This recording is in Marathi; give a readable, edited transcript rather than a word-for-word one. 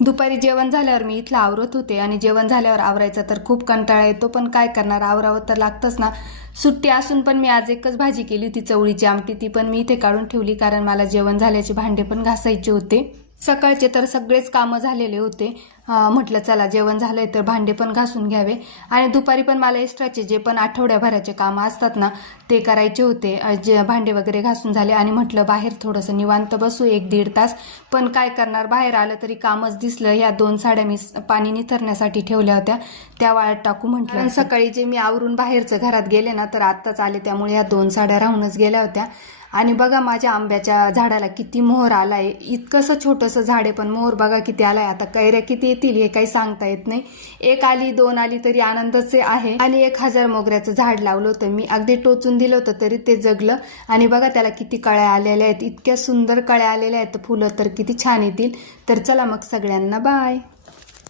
दुपारी जेवण झाल्यावर मी इथलं आवरत होते आणि जेवण झाल्यावर आवरायचा तर खूप कंटाळा येतो, पण काय करणार, आवरावं तर लागतंच ना. सुट्टी असून पण मी आज एकच भाजी केली होती, चवळीची आमटी. ती पण मी इथे काढून ठेवली कारण मला जेवण झाल्याचे भांडे पण घासायचे होते. सकाळचे तर सगळेच कामं झालेले होते. म्हटलं चला जेवण झालंय तर भांडे पण घासून घ्यावे. आणि दुपारी पण मला एक्स्ट्राचे जे पण आठवड्याभराचे कामं असतात ना ते करायचे होते. जे भांडे वगैरे घासून झाले आणि म्हटलं बाहेर थोडंसं निवांत बसू 1-1.5 तास. पण काय करणार, बाहेर आलं तरी कामच दिसलं. ह्या 2 साड्या मी पाणी निथरण्यासाठी ठेवल्या होत्या, त्या वाळत टाकू म्हटलं. आणि सकाळी जे मी आवरून बाहेरचं घरात गेले ना तर आत्ताच आले, त्यामुळे ह्या 2 साड्या राहूनच गेल्या होत्या. आणि बघा माझ्या आंब्याच्या झाडाला किती मोहर आलाय. इतकंसं छोटंसं झाड आहे पण मोहर बघा किती आलाय. आता कैऱ्या किती येतील हे काही सांगता येत नाही. 1 आली 2 आली तरी आनंदच आहे. आणि 1000 मोगऱ्याचं झाड लावलं होतं मी, अगदी टोचून दिलं होतं तरी ते जगलं. आणि बघा त्याला किती कळ्या आलेल्या आहेत, इतक्या सुंदर कळ्या आलेल्या आहेत. फुलं तर किती छान येतील. तर चला मग सगळ्यांना बाय.